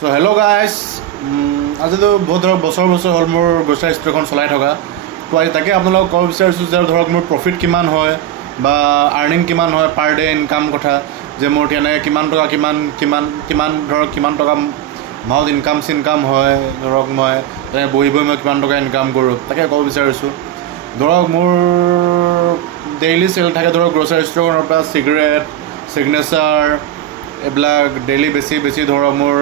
so hello' guys আজিতো বহুত ধৰক বছৰ হ'ল মোৰ গ্ৰ'চাৰী ষ্ট'ৰখন চলাই থকা তো আজি তাকে আপোনালোকক ক'ব বিচাৰিছোঁ যে ধৰক মোৰ প্ৰফিট কিমান হয় বা আৰ্নিং কিমান হয় পাৰ ডে ইনকাম কথা যে মোৰ তেনেকৈ কিমান টকা কিমান টকা মাহত চিনকাম হয় ধৰক মই তেনেকৈ বহি মই কিমান টকা ইনকাম কৰোঁ তাকে ক'ব বিচাৰিছোঁ ধৰক মোৰ ডেইলি চেল থাকে ধৰক গ্ৰ'চাৰী ষ্ট'ৰখনৰ পৰা চিগাৰেট ছিগনেচাৰ এইবিলাক ডেইলি বেছি ধৰক মোৰ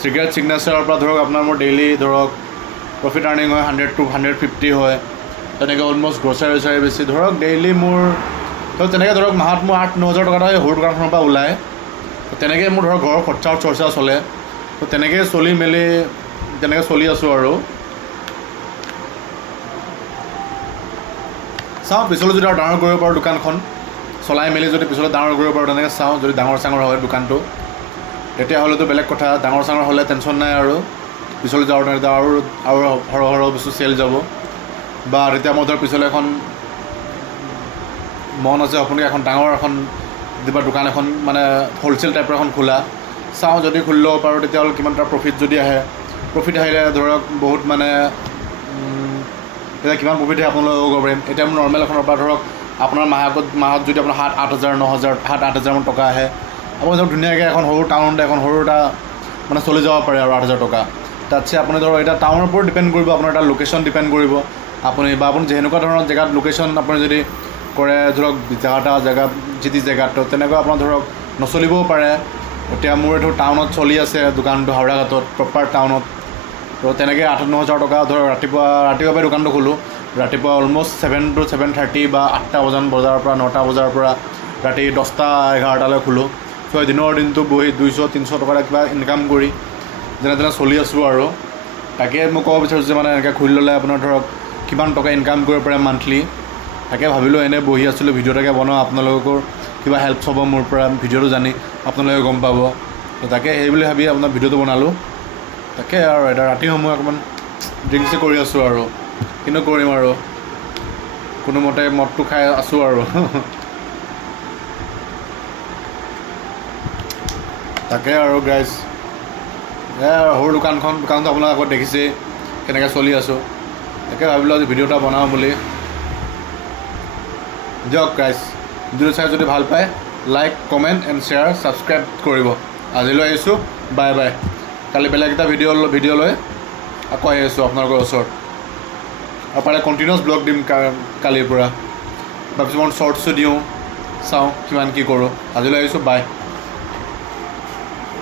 চিগাৰেট ছিগনেচাৰৰ পৰা ধৰক আপোনাৰ মোৰ ডেইলি ধৰক প্ৰফিট আৰ্নিং হয় 100 to 150 হয় তেনেকৈ অলম'ষ্ট গ্ৰ'চাৰী বেছি ধৰক ডেইলি মোৰ তো তেনেকৈ ধৰক মাহত মোৰ 8-9 হাজাৰ টকা এটা সৰু দোকানখনৰ পৰা ওলায় তেনেকৈ মোৰ ধৰক ঘৰৰ খৰচা চলে তো তেনেকৈ চলি মেলি তেনেকৈ চলি আছোঁ আৰু চাওঁ পিছলৈ যদি আৰু ডাঙৰ কৰিব পাৰোঁ দোকানখন চলাই মেলি যদি পিছলৈ ডাঙৰ কৰিব পাৰোঁ তেনেকৈ চাওঁ যদি ডাঙৰ হয় দোকানটো তেতিয়াহ'লেতো বেলেগ কথা ডাঙৰ হ'লে টেনশ্যন নাই আৰু পিছলৈ যাওঁ তেনেকৈ আৰু সৰহ বস্তু চেল যাব বা তেতিয়া মই ধৰক পিছলৈ এখন মন আছে আপোনালোকে এখন ডাঙৰ এখন কিবা দোকান এখন মানে হ'লচেল টাইপৰ এখন খোলা চাওঁ যদি খুলি ল'ব পাৰোঁ তেতিয়াহ'লে কিমান এটা প্ৰফিট যদি আহে প্ৰফিট আহিলে ধৰক বহুত মানে তেতিয়া কিমান প্ৰফিট আহে আপোনালোকে ক'ব পাৰিম এতিয়া মোৰ নৰ্মেল এখনৰ পৰা ধৰক আপোনাৰ মাহত যদি আপোনাৰ 7-8 হাজাৰ মান টকা আহে আপুনি ধৰক ধুনীয়াকৈ এখন সৰু টাউনতে এখন সৰু এটা মানে চলি যাব পাৰে আৰু 8 হাজাৰ টকা তাতছে আপুনি ধৰক এতিয়া টাউনৰ ওপৰত ডিপেণ্ড কৰিব আপোনাৰ এটা লোকেশ্যন ডিপেণ্ড কৰিব আপুনি যেনেকুৱা ধৰণৰ জেগাত লোকেশ্যন আপুনি যদি কৰে ধৰক যি জেগাত তেনেকুৱা আপোনাৰ ধৰক নচলিবও পাৰে এতিয়া মোৰ এইটো টাউনত চলি আছে দোকানটো হাওৰাঘাটত প্ৰপাৰ টাউনত তো তেনেকৈ 8-9 হাজাৰ টকা ধৰক ৰাতিপুৱা দোকানটো খোলোঁ ৰাতিপুৱা অলম'ষ্ট 7 to 7:30 বা 8টা বজাৰ পৰা 9টা বজাৰ পৰা ৰাতি 10টা-11টালৈ খোলোঁ চ' দিনটো বহি 200-300 টকা কিবা ইনকাম কৰি যেনে চলি আছোঁ আৰু তাকে মই ক'ব বিচাৰিছোঁ যে মানে এনেকৈ খুলি ল'লে আপোনাৰ ধৰক কিমান টকা ইনকাম কৰিব পাৰে মান্থলি তাকে ভাবিলোঁ এনেই বহি আছিলোঁ ভিডিঅ' এটাকে বনাওঁ আপোনালোকৰ কিবা হেল্প হ'ব মোৰ পৰা ভিডিঅ'টো জানি আপোনালোকে গম পাব তাকে সেই বুলি ভাবি আপোনাৰ ভিডিঅ'টো বনালোঁ তাকে আৰু এটা ৰাতি সময় অকণমান ড্ৰিংকছে কৰি আছোঁ আৰু কিন্তু কৰিম আৰু কোনোমতে মদটো খাই আছোঁ আৰু তাকে আৰু গাইজ সৰু দোকানটো আপোনালোকে আগত দেখিছেই কেনেকৈ চলি আছোঁ তাকে ভাবিলোঁ আজি ভিডিঅ' এটা বনাওঁ বুলি দিয়ক গাইজ ভিডিঅ'টো চাই যদি ভাল পায় like comment and share subscribe কৰিব আজিলৈ আহিছোঁ বাই বাই কালি বেলেগ এটা ভিডিঅ' লৈ আকৌ আহি আছোঁ আপোনালোকৰ ওচৰত আৰু পাৰে কণ্টিনিউৱাছ ব্লগ দিম কালিৰ পৰা বা কিছুমান শ্বৰ্টছো দিওঁ চাওঁ কিমান কি কৰোঁ আজিলৈ আহিছোঁ বাই